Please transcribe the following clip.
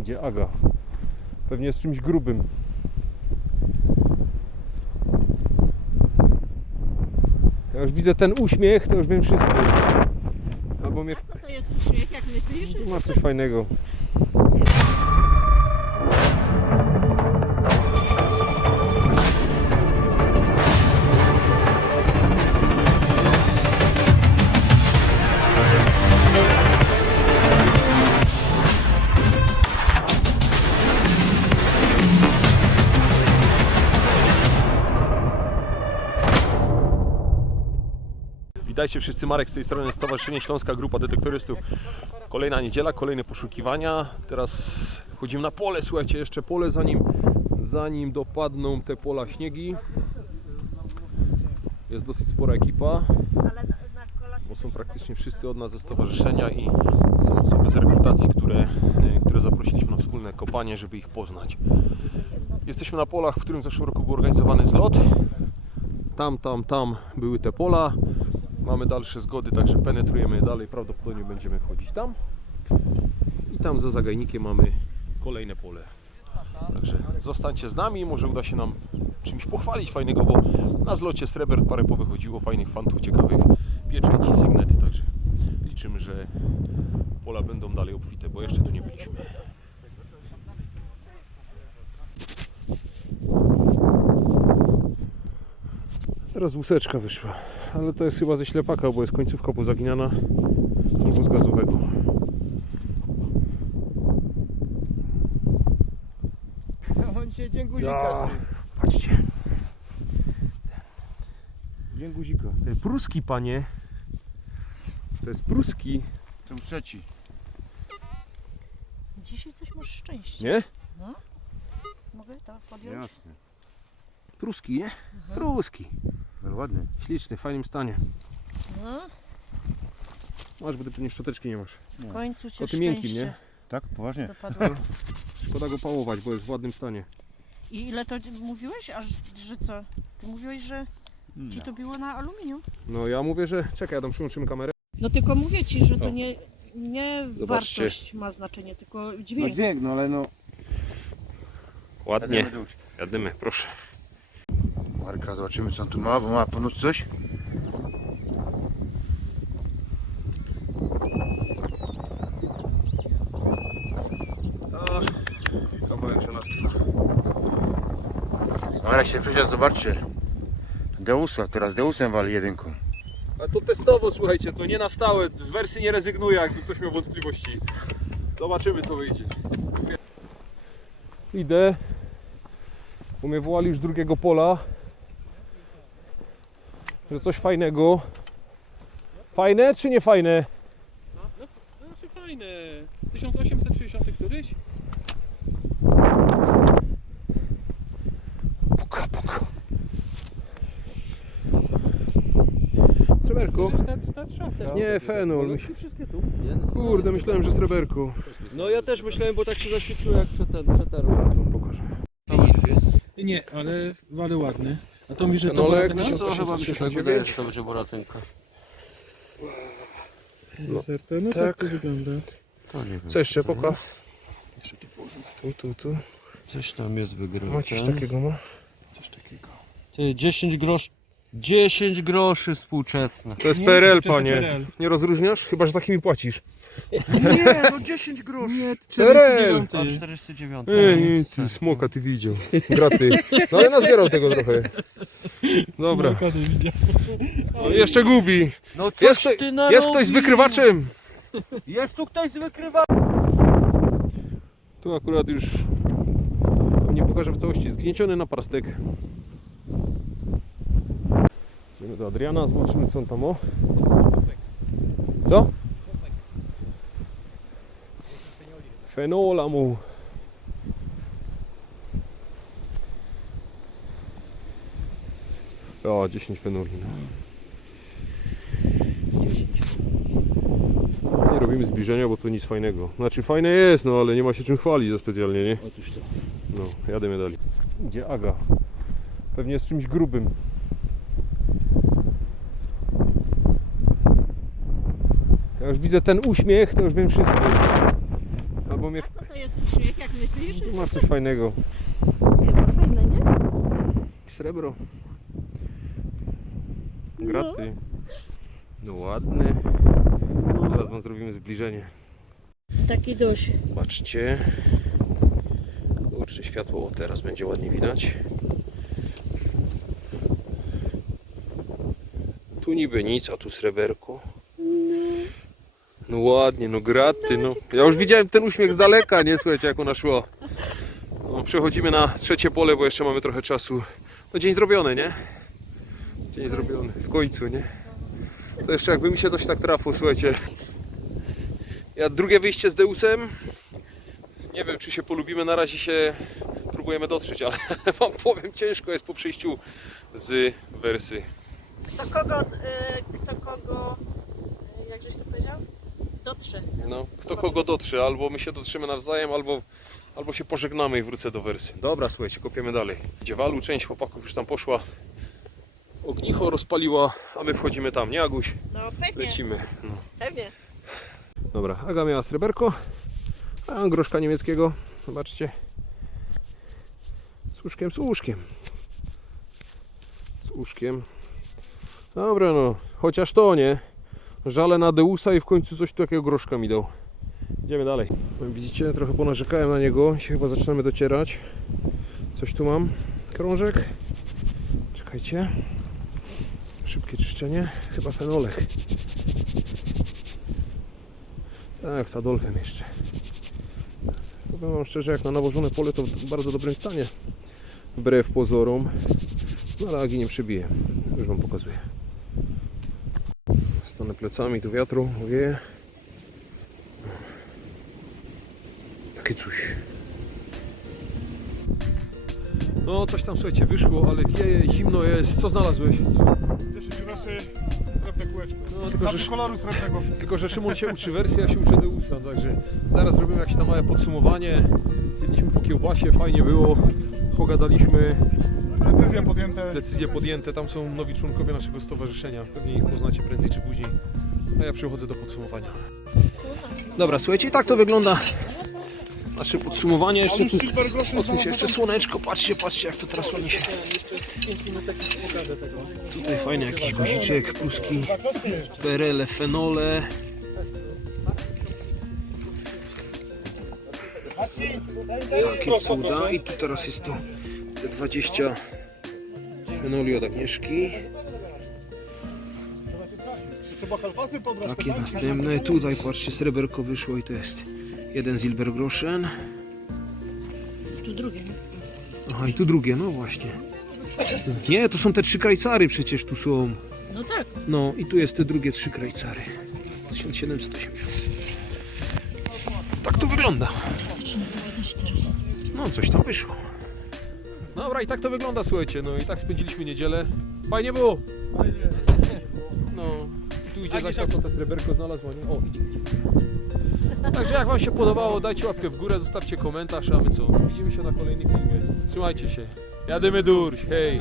Idzie Aga. Pewnie z czymś grubym. Ja już widzę ten uśmiech, to już wiem wszystko. Albo mnie Co to jest uśmiech, jak myślisz? tu ma coś fajnego. Witajcie wszyscy, Marek z tej strony Stowarzyszenie Śląska Grupa Detektorystów. Kolejna niedziela, kolejne poszukiwania. Teraz wchodzimy na pole, słuchajcie, jeszcze pole zanim, zanim dopadną te pola śniegi. Jest dosyć spora ekipa, bo są praktycznie wszyscy od nas ze stowarzyszenia i są osoby z rekrutacji, które, e, które zaprosiliśmy na wspólne kopanie, żeby ich poznać. Jesteśmy na polach, w którym w zeszłym roku był organizowany zlot. Tam, tam, tam były te pola. Mamy dalsze zgody, także penetrujemy je dalej. Prawdopodobnie będziemy wchodzić tam. I tam za zagajnikiem mamy kolejne pole. Także zostańcie z nami, może uda się nam czymś pochwalić fajnego, bo na zlocie sreber parę powychodziło, fajnych fantów, ciekawych pieczęci, sygnety, także liczymy, że pola będą dalej obfite, bo jeszcze tu nie byliśmy. Teraz łuseczka wyszła, ale to jest chyba ze ślepaka, bo jest końcówka pozaginana albo z gazowego. On się dzień guzika. Ja, patrzcie. Dzień guzika. E, Pruski, panie. To jest pruski, Ten trzeci. Dzisiaj coś masz szczęście. nie? Mogę to podjąć? Jasne. Pruski, nie? Pruski. Ale ładny. Śliczny, w fajnym stanie. No, Masz, bo ty pewnie szczoteczki nie masz. w końcu cię O tym miękkim, szczęście nie? Tak? Poważnie? dopadło. Szkoda go pałować, bo jest w ładnym stanie. I ile to mówiłeś? Aż, że co? Ty mówiłeś, że ci to było na aluminium? No ja mówię, że... Czekaj, ja tam przyłączymy kamerę. No tylko mówię ci, że to O. nie, nie Zobaczcie. wartość ma znaczenie, tylko No dźwięk. dźwięk, no ale no. Ładnie. Jadymy, proszę. Marka, zobaczymy co on tu ma, bo ma ponoć coś. Kawałek żelastwa. Marek się przysiadł, zobaczcie. Deusa, teraz Deusem wali jedynką. A to testowo, słuchajcie, to nie na stałe. Z wersji nie rezygnuję, jakby ktoś miał wątpliwości. Zobaczymy, co wyjdzie. Idę. Bo mnie wołali już z drugiego pola. Że coś fajnego. Fajne czy nie fajne? Znaczy fajne. 1860 któryś? Puka, puka. Sreberku? Przecież na, na trzastę. Nie, fenol. Myśl... Wszystkie tu. Kurde, myślałem, że sreberku. No ja też myślałem, bo tak się zaświeciło jak przed ten, przetarł. Pokażę. Nie, ale, ale ładny. To mi, że to Fenolek, była Co chyba mi się tak 1869? wydaje, że to będzie boratynka. Deserta? No tak. to wygląda. To nie wiem. Co jeszcze, poka? Tu, tu, tu. Coś tam jest wygrane. Ma coś takiego, ma? Coś takiego. Ty, 10 groszy. 10 groszy współczesne. To jest Nie, PRL, to jest panie. PRL. Nie rozróżniasz? Chyba, że takimi płacisz. Nie, no 10 groszy. Nie, PRL. 49. A 49. Ej, nie, ty smoka, ty widział. Graty. No ale nazbierał tego trochę. Dobra. Smoka nie widział. No, jeszcze gubi. No coś Jest, ty jest narobił. ktoś z wykrywaczem. Jest tu ktoś z wykrywa. Tu akurat już nie pokażę w całości. Zgnieciony napastek. Idziemy do Adriana, zobaczymy co on tam o. Co? Fenola mu. O, 10 fenoli. No. Nie robimy zbliżenia, bo to nic fajnego. Znaczy fajne jest, no ale nie ma się czym chwalić za specjalnie, nie? Otóż to. No, jademy dalej. Idzie Aga. Pewnie z czymś grubym. Już widzę ten uśmiech, to już wiem wszystko. Albo bo mnie... Co to jest uśmiech, jak myślisz? Tu masz coś fajnego. Chyba fajne, nie? Srebro. Graty. No ładny. Zaraz wam zrobimy zbliżenie. Taki dość. Patrzcie. Kurczę, światło o, teraz będzie ładnie widać. Tu niby nic, a tu sreberko. No ładnie, no graty, no. Ja już widziałem ten uśmiech z daleka, nie? Słuchajcie, jak ona szła. No, przechodzimy na trzecie pole, bo jeszcze mamy trochę czasu. No dzień zrobiony, nie? Dzień zrobiony, w końcu, nie? To jeszcze jakby mi się coś tak trafiło, słuchajcie. Ja drugie wyjście z Deusem. Nie wiem, czy się polubimy, na razie się próbujemy dotrzeć, ale wam powiem, ciężko jest po przyjściu z wersy. Kto kogo, y, kto kogo, y, jak żeś to powiedział? Dotrze. No, kto kogo dotrze, albo my się dotrzemy nawzajem, albo, albo się pożegnamy i wrócę do wersy. Dobra, słuchajcie, kopiemy dalej. Dziewalu, część chłopaków już tam poszła. Ognicho rozpaliła, a my wchodzimy tam, nie Aguś? No pewnie, Lecimy. No. pewnie. Dobra, Aga miała sreberko, a groszka niemieckiego. Zobaczcie. Z łóżkiem, z łóżkiem. Z łóżkiem. Dobra no, chociaż to nie. Żale na Deusa i w końcu coś tu takiego groszka mi dał. Idziemy dalej. Widzicie, trochę ponarzekałem na niego. Się chyba zaczynamy docierać. Coś tu mam. Krążek. Czekajcie. Szybkie czyszczenie. Chyba fenolek. Tak, z Adolfem jeszcze. Powiem wam szczerze, jak na nawożone pole to w bardzo dobrym stanie. Wbrew pozorom. No ale Agi nie przybije. Już wam pokazuję. Stanę plecami do wiatru, wieje. Takie coś. No coś tam słuchajcie wyszło, ale wieje, zimno jest. Co znalazłeś? 10 groszy srebrne kółeczko. No tylko, że koloru srebrnego. Tylko, że Szymon się uczy wersji, ja się uczę Deusa, także zaraz robimy jakieś tam małe podsumowanie. Zjedliśmy po kiełbasie, fajnie było, pogadaliśmy, Decyzje podjęte. decyzje podjęte, tam są nowi członkowie naszego stowarzyszenia, pewnie ich poznacie prędzej czy później, a ja przychodzę do podsumowania. Dobra, słuchajcie, i tak to wygląda nasze podsumowanie, jeszcze tu odsuń się jeszcze słoneczko, patrzcie, patrzcie jak to teraz ładnie się... Tutaj fajny jakiś guziczek, kluski, perele, fenole. Takie cuda i tu teraz jest to te 20 fenoli od Agnieszki. Takie następne. Tutaj patrzcie, sreberko wyszło i to jest jeden Silbergroschen. Tu drugie. Aha, i tu drugie, no właśnie. Nie, to są te trzy krajcary przecież tu są. No tak. No i tu jest te drugie trzy krajcary. 1780. Tak to wygląda. No coś tam wyszło. Dobra i tak to wygląda, słuchajcie. No i tak spędziliśmy niedzielę. Fajnie było. Fajnie. No. Tu idzie zaś tam, te sreberko znalazło, nie? O, idzie, idzie. Także jak wam się podobało, dajcie łapkę w górę, zostawcie komentarz, a my co? Widzimy się na kolejnym filmie. Trzymajcie się. Jadymy durś, hej.